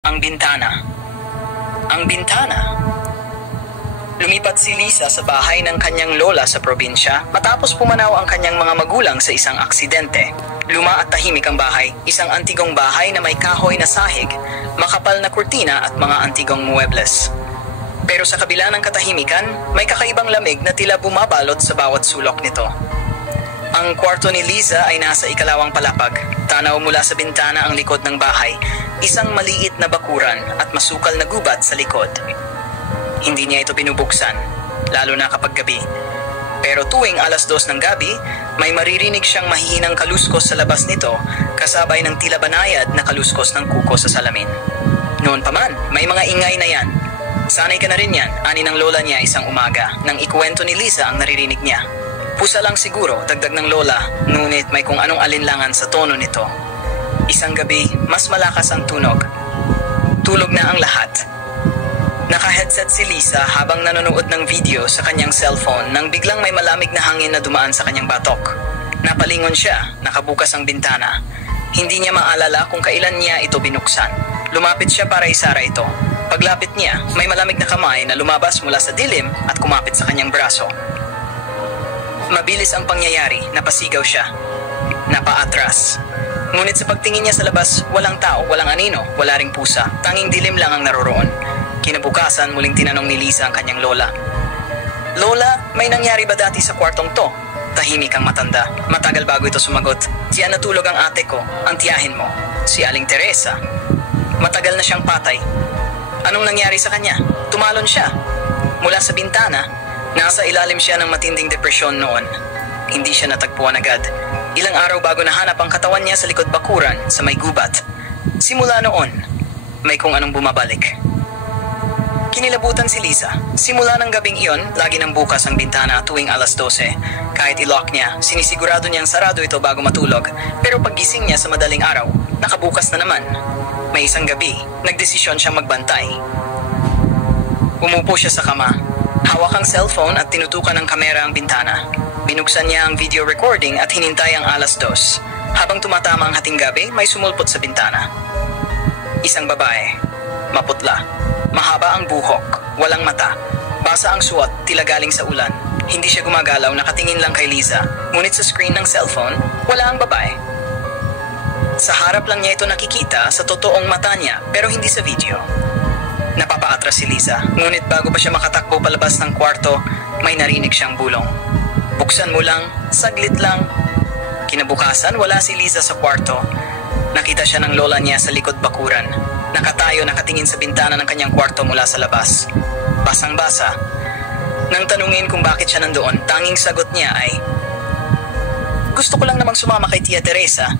Ang bintana. Ang bintana. Lumipat si Lisa sa bahay ng kanyang lola sa probinsya matapos pumanaw ang kanyang mga magulang sa isang aksidente. Luma at tahimik ang bahay, isang antigong bahay na may kahoy na sahig, makapal na kurtina at mga antigong muebles. Pero sa kabila ng katahimikan, may kakaibang lamig na tila bumabalot sa bawat sulok nito. Ang kwarto ni Liza ay nasa ikalawang palapag. Tanaw mula sa bintana ang likod ng bahay, isang maliit na bakuran at masukal na gubat sa likod. Hindi niya ito binubuksan, lalo na kapag gabi. Pero tuwing 2:00 ng gabi, may maririnig siyang mahihinang kaluskos sa labas nito, kasabay ng tila banayad na kaluskos ng kuko sa salamin. Noon pa man, may mga ingay na yan. Sanay ka na rin yan, ani ng lola niya isang umaga, nang ikuwento ni Liza ang naririnig niya. Pusa lang siguro, dagdag ng lola, ngunit may kung anong alinlangan sa tono nito. Isang gabi, mas malakas ang tunog. Tulog na ang lahat. Naka-headset si Liza habang nanonood ng video sa kanyang cellphone nang biglang may malamig na hangin na dumaan sa kanyang batok. Napalingon siya, nakabukas ang bintana. Hindi niya maalala kung kailan niya ito binuksan. Lumapit siya para isara ito. Paglapit niya, may malamig na kamay na lumabas mula sa dilim at kumapit sa kanyang braso. Mabilis ang pangyayari, napasigaw siya. Napaatras. Ngunit sa pagtingin niya sa labas, walang tao, walang anino, wala ring pusa. Tanging dilim lang ang naroroon. Kinabukasan, muling tinanong ni Liza ang kanyang lola. Lola, may nangyari ba dati sa kwartong to? Tahimik ang matanda. Matagal bago ito sumagot. Diyan natulog ang ate ko, ang tiyahin mo, si Aling Teresa. Matagal na siyang patay. Anong nangyari sa kanya? Tumalon siya. Mula sa bintana, nasa ilalim siya ng matinding depresyon noon. Hindi siya natagpuan agad. Ilang araw bago nahanap ang katawan niya sa likod bakuran sa may gubat. Simula noon, may kung anong bumabalik. Kinilabutan si Liza. Simula ng gabing iyon, lagi nang bukas ang bintana tuwing 12:00. Kahit i-lock niya, sinisigurado niyang sarado ito bago matulog. Pero paggising niya sa madaling araw, nakabukas na naman. May isang gabi, nagdesisyon siyang magbantay. Umupo siya sa kama. Hawak ang cellphone at tinutukan ng kamera ang bintana. Binuksan niya ang video recording at hinintay ang 2:00. Habang tumatama ang hating gabi, may sumulpot sa bintana. Isang babae. Maputla. Mahaba ang buhok. Walang mata. Basa ang suot, tila galing sa ulan. Hindi siya gumagalaw, nakatingin lang kay Liza. Ngunit sa screen ng cellphone, wala ang babae. Sa harap lang niya ito nakikita sa totoong mata niya, pero hindi sa video. Napapaatras si Liza, ngunit bago pa siya makatakbo palabas ng kwarto, may narinig siyang bulong. Buksan mo lang, saglit lang. Kinabukasan, wala si Liza sa kwarto. Nakita siya ng lola niya sa likod bakuran. Nakatayo, nakatingin sa bintana ng kanyang kwarto mula sa labas. Basang-basa. Nang tanungin kung bakit siya nandoon, tanging sagot niya ay, "Gusto ko lang namang sumama kay Tia Teresa.